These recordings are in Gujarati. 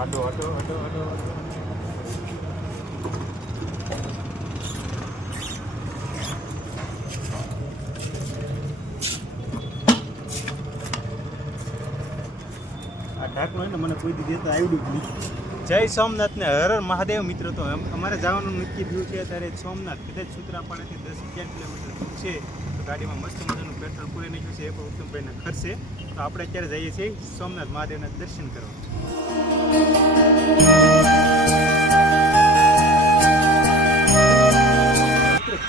હટો હટો હટો આ ઢાંકણું હોય ને મને કોઈ દી દેતા આવડ્યું જ નહીં. જય સોમનાથ ને હર મહાદેવ મિત્રો. તો અમ- અમારે જવાનું નક્કી થયું છે ત્યારે સોમનાથ. કદાચ સૂત્રાપાડાથી દસ અગિયાર કિલોમીટર દૂર છે. તો ગાડીમાં મસ્ત મજાનું પેટ્રોલ પૂરી નાખ્યું છે. એ પણ ઉત્તમભાઈના ખર્ચે તો આપણે અત્યારે જઈએ છીએ સોમનાથ મહાદેવના દર્શન કરવા.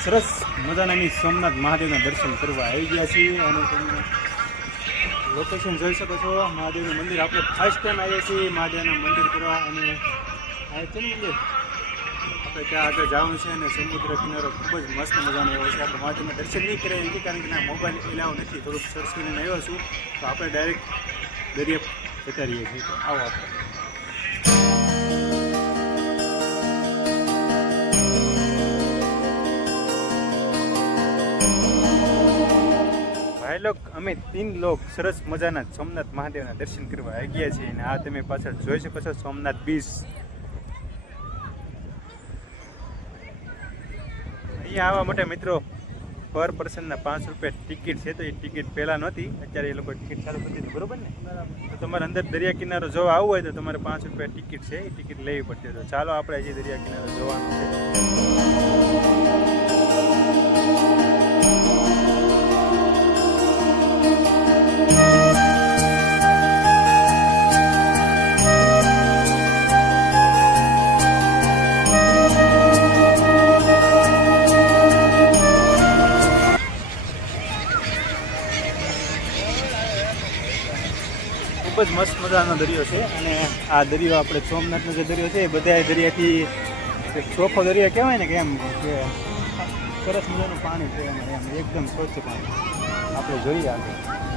સરસ મજાના અમે સોમનાથ મહાદેવના દર્શન કરવા આવી ગયા છીએ અને તમે લોકેશન જોઈ શકો છો. મહાદેવનું મંદિર આપણે ફર્સ્ટ ટાઈમ આવ્યા છીએ મહાદેવના મંદિર કરવા અને આ છે મંદિર? આપણે ત્યાં આગળ જવાનું છે અને સમુદ્ર કિનારો ખૂબ જ મસ્ત મજાનો એવો છે. આપણે મહાદેવના દર્શન નહીં કરીએ એથી કારણ કે ના મોબાઈલ એલાવ નથી. થોડુંક સર્ચ કરીને આવ્યો છું. તો આપણે ડાયરેક્ટ દરિયા જતા રહીએ છીએ. તો આવો આપણે. ભાઈ અમે તીન લોક સરસ મજાના સોમનાથ મહાદેવના દર્શન કરવા આવી ગયા છીએ અને આ તમે પાછળ જોઈ શકો છો, સોમનાથ બીચ. અહીંયા આવવા માટે મિત્રો પર પર્સનના પાંચ રૂપિયા ટિકિટ છે, તો એ ટિકિટ પહેલાં નહોતી, અત્યારે એ લોકો ટિકિટ ચાલુ કરી દીધી, બરોબર ને? તો તમારે અંદર દરિયા કિનારો જોવા આવવું હોય તો તમારે પાંચ રૂપિયા ટિકિટ છે, એ ટિકિટ લેવી પડતી તો ચાલો આપણે હજી દરિયા કિનારો જોવાનું છે. ખૂબ જ મસ્ત મજાનો દરિયો છે અને આ દરિયો આપણે સોમનાથનો જે દરિયો છે એ બધા દરિયાથી ચોખ્ખો દરિયો કહેવાય ને કે એમ કે સરસ મજાનું પાણી છે અને એમ, એકદમ સ્વચ્છ પાણી. આપણે જોઈએ આગળ.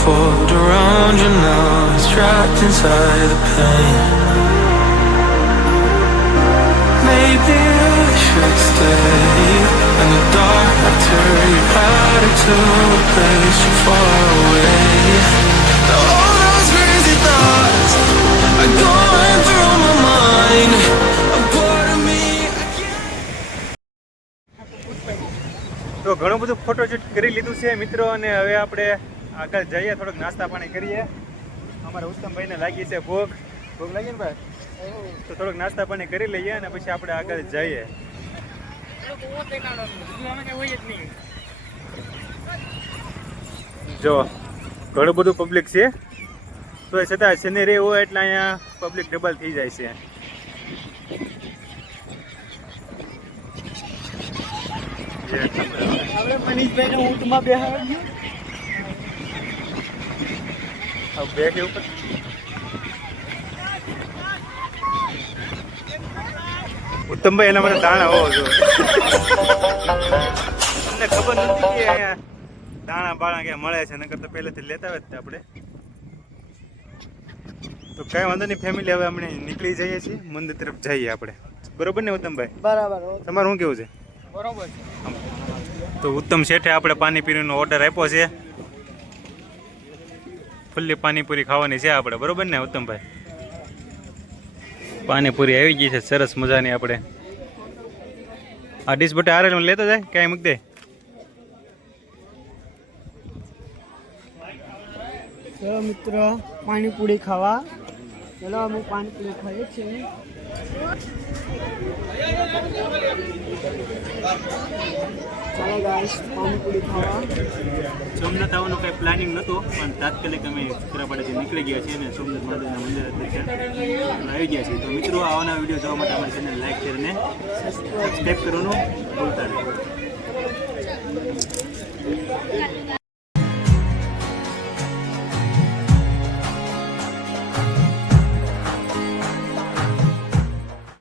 Revolved around you now. It's trapped inside the pain. Maybe I should stay in the dark after you had it to a place too far away. Now All those crazy thoughts are going through my mind. તો ઘણું બધું ફોટોશૂટ કરી લીધું છે મિત્રો અને હવે આપણે આગળ જઈએ, થોડોક નાસ્તા પાણી કરીએ. અમારા ઉત્તમભાઈને લાગી છે ભૂખ. ભૂખ લાગી ને ભાઈ? તો થોડોક નાસ્તા પાણી કરી લઈએ અને પછી આપણે આગળ જઈએ. જો, ઘણું બધું પબ્લિક છે. તો છતાં શનિ હોય એટલે અહીંયા પબ્લિક ડબલ થઈ જાય છે. આપણે મનીષભાઈને ઊંટમાં બેહાડ્યું હવે બેગ ઉપર? ઉત્તમભાઈ એના માટે દાણા હોવો જોઈએ તમને ખબર નથી કે અહીંયા દાણા બાણા ક્યાં મળે છે નકર તો પહેલેથી લેતા હોય જ આપણે. તો કઈ વાંધો નહીં ફેમિલી હવે આપણે નીકળી જઈએ છીએ મંદિર તરફ જઈએ આપણે. બરોબર ને ઉત્તમભાઈ? બરાબર. તમારું શું કેવું છે? બરોબર તો ઉત્તમ શેઠે આપણે પાણીપુરીનો ઓર્ડર આપ્યો છે. ફુલ્લી પાણીપુરી ખાવાની છે આપણે, બરોબર ને, ઉત્તમભાઈ? પાણીપુરી આવી ગઈ છે, સરસ મજાની આપણે. આ ડીશ બટે આરે લેતો જાય, ક્યાંય મૂક દે? ચલો મિત્ર, પાણીપુરી ખાવા. ચલો, અમે પાણીપુરી ખાઈએ છીએ. સોમનાથ આવવાનું કંઈ પ્લાનિંગ નહોતું, પણ તાત્કાલિક અમે ચિત્રાપાડાથી નીકળી ગયા છીએ અને સોમનાથ મહાદેવના મંદિર દર્શન આવી ગયા છીએ. તો મિત્રો આવવાના વીડિયો જોવા માટે અમારી ચેનલ લાઈક કરીને સબસ્ક્રાઈબ કરવાનું ભૂલતા નહીં.